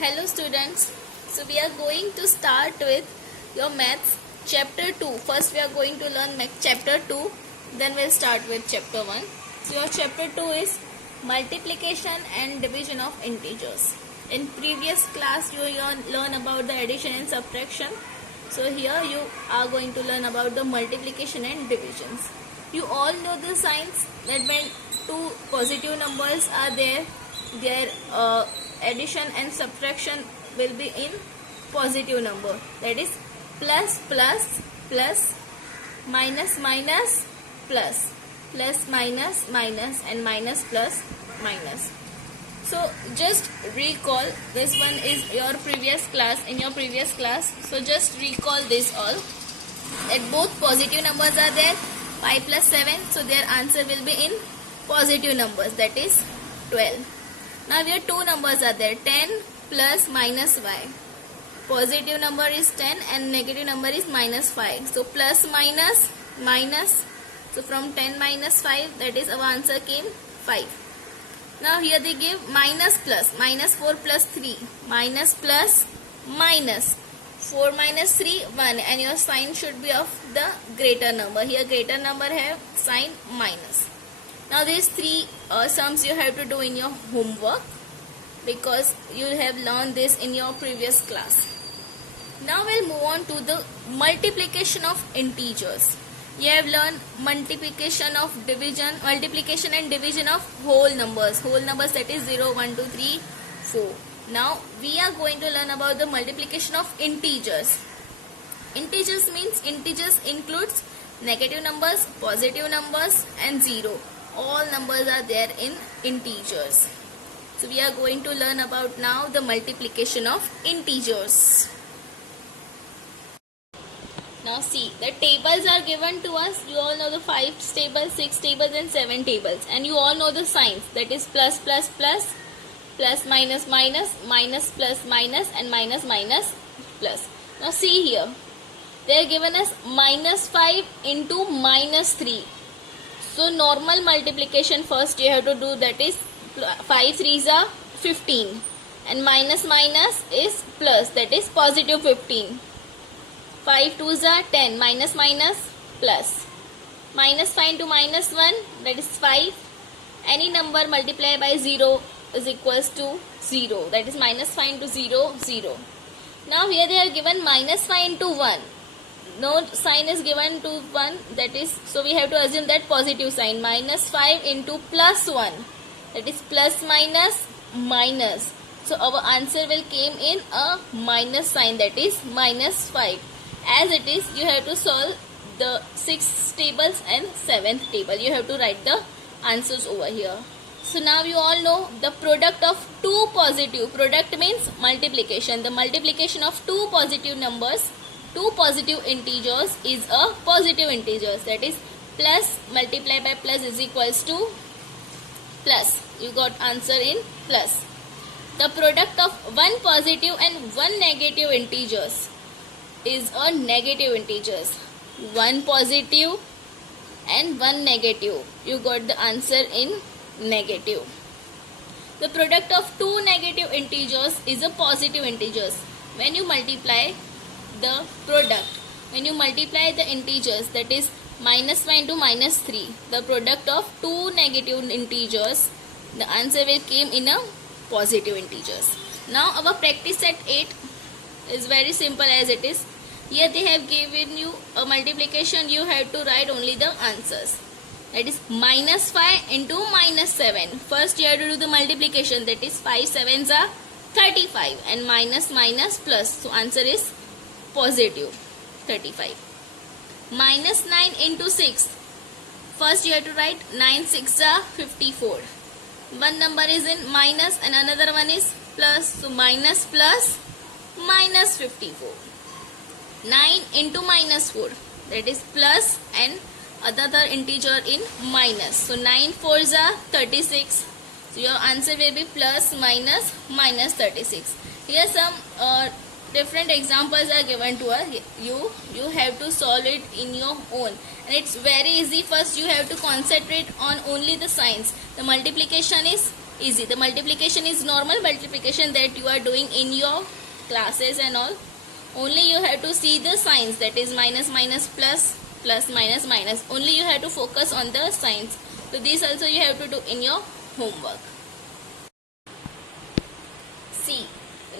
Hello students, so we are going to start with your maths chapter 2. First we are going to learn maths chapter 2, then we'll start with chapter 1. So your chapter 2 is multiplication and division of integers. In previous class you learn about the addition and subtraction. So here you are going to learn about the multiplication and divisions. You all know the signs that when two positive numbers are there, their addition and subtraction will be in positive number, that is plus plus plus, minus minus plus, plus minus minus, and minus plus minus. So just recall, this one is your previous class, in your previous class. So just recall this all, that both positive numbers are there, 5 plus 7, so their answer will be in positive numbers, that is 12. Now here two numbers are there, 10 plus minus y. Positive number is 10 and negative number is minus 5. So plus minus minus. So from 10 minus 5, that is our answer came 5. Now here they give minus plus, minus 4 plus 3, minus plus minus. 4 minus 3, 1, and your sign should be of the greater number. Here greater number have sign minus. Now these three sums you have to do in your homework, because you have learned this in your previous class. Now we'll move on to the multiplication of integers. You have learned multiplication of division, multiplication and division of whole numbers. Whole numbers, that is 0, 1, 2, 3, 4. Now we are going to learn about the multiplication of integers. Integers means integers includes negative numbers, positive numbers and 0. All numbers are there in integers. So we are going to learn about now the multiplication of integers. Now see, the tables are given to us. You all know the 5 tables, 6 tables and 7 tables. And you all know the signs, that is plus plus plus, plus minus minus, minus plus minus and minus minus plus. Now see here, they are given us minus 5 into minus 3. So normal multiplication first you have to do, that is 5 3s are 15 and minus minus is plus, that is positive 15. 5 2s are 10, minus minus plus. Minus 5 into minus 1, that is 5. Any number multiplied by 0 is equals to 0, that is minus 5 into 0, 0. Now here they are given minus 5 into 1. No sign is given to 1, that is, so we have to assume that positive sign. Minus 5 into plus 1, that is plus minus minus. So our answer will came in a minus sign, that is minus 5. As it is, you have to solve the 6th tables and 7th table. You have to write the answers over here. So now you all know the product of two positive, product means multiplication. The multiplication of two positive numbers, two positive integers is a positive integers, that is plus multiplied by plus is equals to plus. You got answer in plus. The product of one positive and one negative integers is a negative integers. One positive and one negative. You got the answer in negative. The product of two negative integers is a positive integers. When you multiply the product, when you multiply the integers, that is minus 5 into minus 3, the product of two negative integers, the answer will came in a positive integers. Now our practice set 8 is very simple as it is. Here they have given you a multiplication, you have to write only the answers. That is minus 5 into minus 7. First you have to do the multiplication, that is 5 7s are 35 and minus minus plus. So answer is positive 35. Minus 9 into 6. First you have to write 9 6 are 54. One number is in minus and another one is plus. So minus plus minus 54. 9 into minus 4, that is plus, and another integer in minus. So 9 4s are 36. So your answer will be plus minus minus 36. Here some different examples are given to us. You have to solve it in your own, and it's very easy. First you have to concentrate on only the signs. The multiplication is easy. The multiplication is normal multiplication that you are doing in your classes and all. Only you have to see the signs, that is minus minus plus, plus minus minus. Only you have to focus on the signs. So this also you have to do in your homework. See,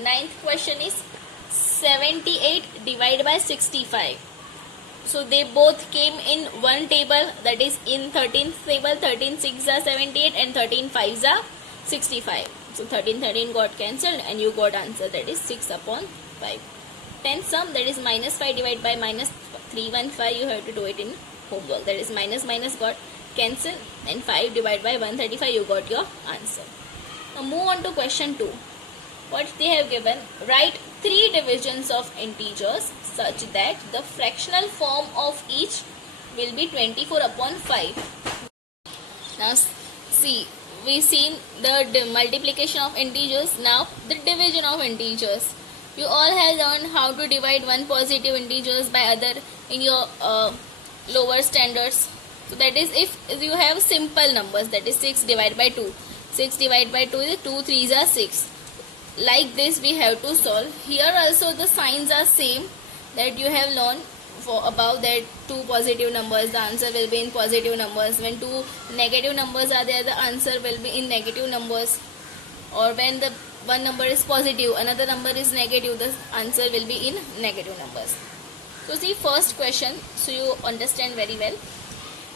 ninth question is 78 divided by 65. So they both came in one table, that is in 13th table. 13 6 are 78 and 13 5 are 65. So 13 got cancelled and you got answer, that is 6 upon 5. 10th sum, that is minus 5 divided by minus 315. You have to do it in homework, that is minus minus got cancelled and 5 divided by 135. You got your answer. Now move on to question 2. What they have given, write 3 divisions of integers such that the fractional form of each will be 24 upon 5. Now see, we seen the multiplication of integers. Now the division of integers. You all have learned how to divide one positive integers by other in your lower standards. So that is, if you have simple numbers, that is 6 divided by 2. 6 divided by 2 is 2 3s are 6. Like this we have to solve. Here also the signs are same that you have learned for above, that 2 positive numbers, the answer will be in positive numbers. When 2 negative numbers are there, the answer will be in negative numbers. Or when the one number is positive, another number is negative, the answer will be in negative numbers. So see first question, so you understand very well.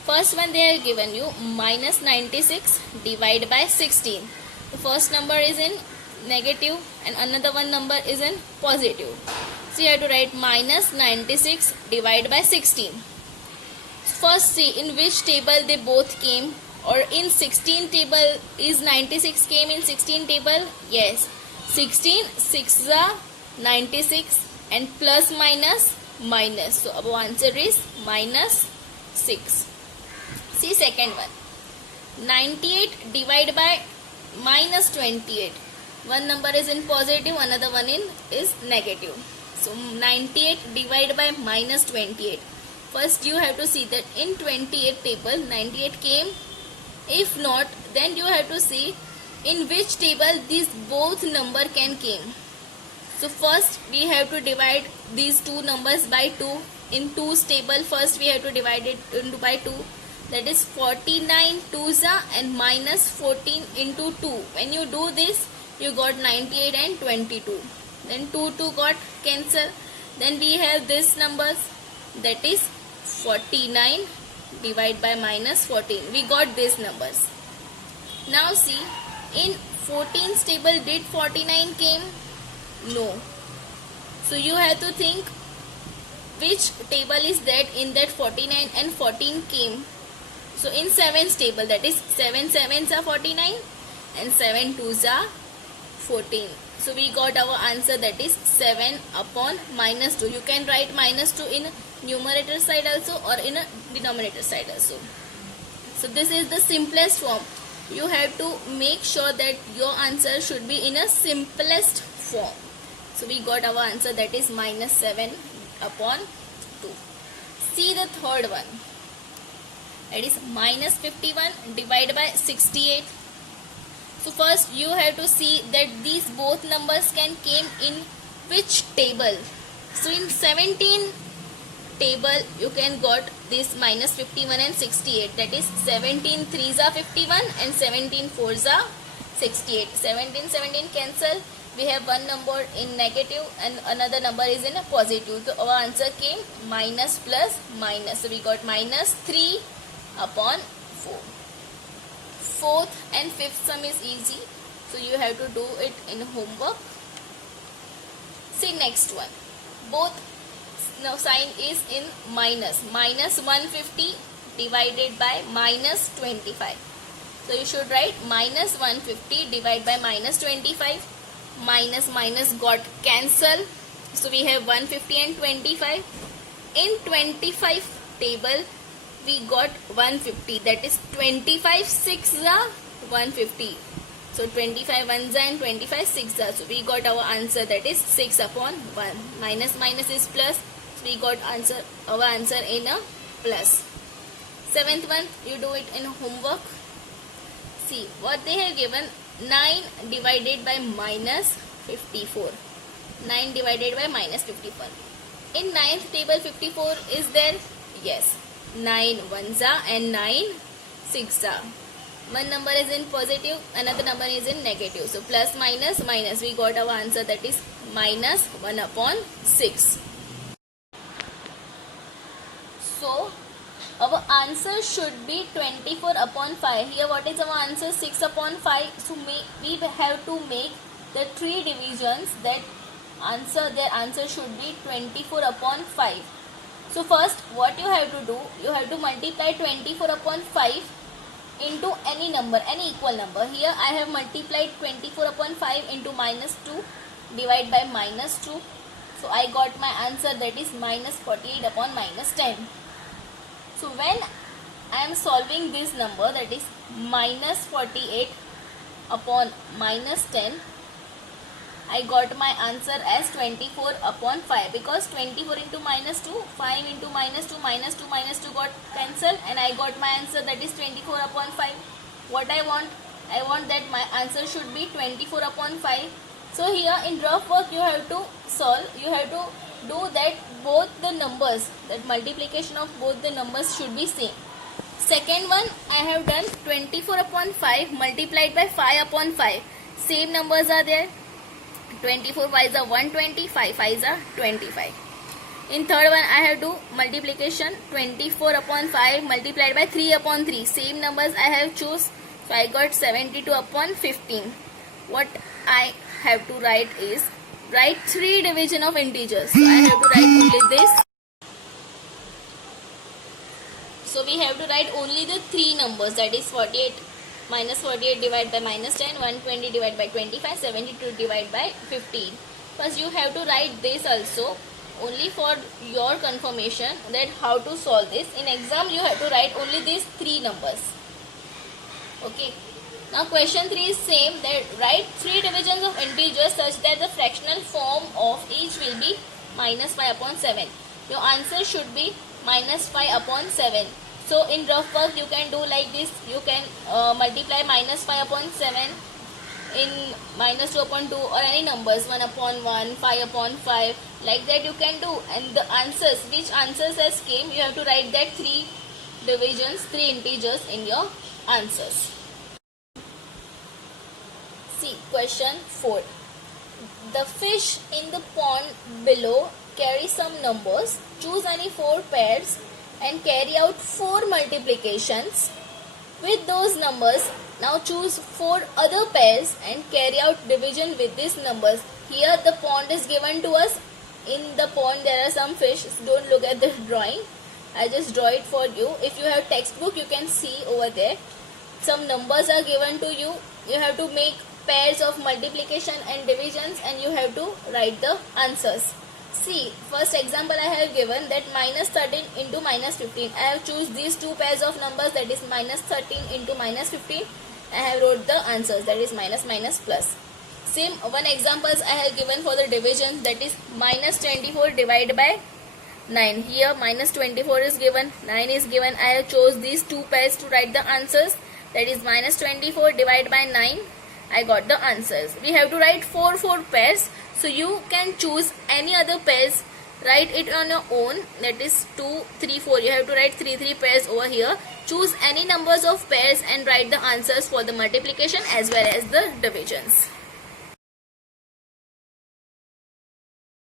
First one they have given you minus 96 divided by 16. The first number is in negative and another one number is in positive. So you have to write minus 96 divided by 16. First see in which table they both came, or in 16 table. Is 96 came in 16 table? Yes. 16 6 are 96 and plus minus minus. So our answer is minus 6. See second one, 98 divided by minus 28. One number is in positive, another one is negative. So 98 divided by minus 28. First you have to see that in 28 table 98 came. If not, then you have to see in which table these both number can came. So first we have to divide these two numbers by 2. In 2's table first we have to divide it into by 2. That is 49 2s and minus 14 into 2. When you do this, you got 98 and 22. Then 2 got cancelled. Then we have this numbers, that is 49 divided by minus 14. We got these numbers. Now see, in 14's table did 49 came? No. So you have to think which table is that in that 49 and 14 came. So in 7's table, that is 7 7s are 49 and 7 2s are 14. So we got our answer, that is 7 upon minus 2. You can write minus 2 in numerator side also or in a denominator side also. So this is the simplest form. You have to make sure that your answer should be in a simplest form. So we got our answer, that is minus 7 upon 2. See the third one. That is minus 51 divided by 68. So first you have to see that these both numbers can came in which table. So in 17 table you can got this minus 51 and 68. That is 17 3s are 51 and 17 4s are 68. 17 cancel. We have one number in negative and another number is in a positive. So our answer came minus plus minus. So we got minus 3 upon 4. Fourth and fifth sum is easy, so you have to do it in homework. See next one. Both now sign is in minus. Minus 150 divided by minus 25. So you should write minus 150 divided by minus 25. Minus minus got cancelled. So we have 150 and 25. In 25 table we got 150, that is 25 6 are 150. So 25 1s and 25 6 are. So we got our answer, that is 6 upon 1. Minus minus is plus. So we got our answer in a plus. Seventh one, you do it in homework. See what they have given, 9 divided by minus 54. 9 divided by minus 54. In ninth table 54 is there? Yes. 9 ones are and 9 6 are. One number is in positive, another number is in negative. So plus minus minus, we got our answer, that is minus 1 upon 6. So our answer should be 24 upon 5. Here what is our answer? 6 upon 5. So we have to make the 3 divisions, that their answer should be 24 upon 5. So first what you have to do, you have to multiply 24 upon 5 into any number, any equal number. Here I have multiplied 24 upon 5 into minus 2, divide by minus 2. So I got my answer, that is minus 48 upon minus 10. So when I am solving this number, that is minus 48 upon minus 10, I got my answer as 24 upon 5, because 24 into minus 2, 5 into minus 2, minus 2 minus 2 got cancelled, and I got my answer, that is 24 upon 5. What I want that my answer should be 24 upon 5. So here in rough work you have to solve, you have to do that both the numbers, that multiplication of both the numbers should be same. Second one, I have done 24 upon 5 multiplied by 5 upon 5. Same numbers are there. 24 5s are 120, 5 5s are 25. In third one, I have do multiplication 24 upon 5 multiplied by 3 upon 3. Same numbers I have choose. So I got 72 upon 15. What I have to write is, write 3 division of integers. So I have to write only this. So we have to write only the 3 numbers, that is 48 minus 48 divided by minus 10, 120 divided by 25, 72 divided by 15. First you have to write this also, only for your confirmation that how to solve this. In exam you have to write only these 3 numbers. Okay. Now question 3 is same, that write 3 divisions of integers such that the fractional form of each will be minus 5 upon 7. Your answer should be minus 5 upon 7. So in rough work you can do like this. You can multiply minus 5 upon 7 in minus 2 upon 2 or any numbers, 1 upon 1, 5 upon 5, like that you can do. And the answers, which answers has came, you have to write that 3 divisions, 3 integers in your answers. See question 4. The fish in the pond below carry some numbers. Choose any 4 pairs and carry out 4 multiplications with those numbers. Now choose 4 other pairs and carry out division with these numbers. Here the pond is given to us. In the pond there are some fish. Don't look at the drawing. I just draw it for you. If you have textbook, you can see over there. Some numbers are given to you. You have to make pairs of multiplication and divisions, and you have to write the answers. See, first example I have given, that minus 13 into minus 15. I have choose these 2 pairs of numbers, that is minus 13 into minus 15. I have wrote the answers, that is minus minus plus. Same one examples I have given for the division, that is minus 24 divided by 9. Here minus 24 is given, 9 is given. I have chose these 2 pairs to write the answers, that is minus 24 divided by 9. I got the answers. We have to write 4 pairs. So you can choose any other pairs, write it on your own, that is 2, 3, 4. You have to write 3 pairs over here. Choose any numbers of pairs and write the answers for the multiplication as well as the divisions.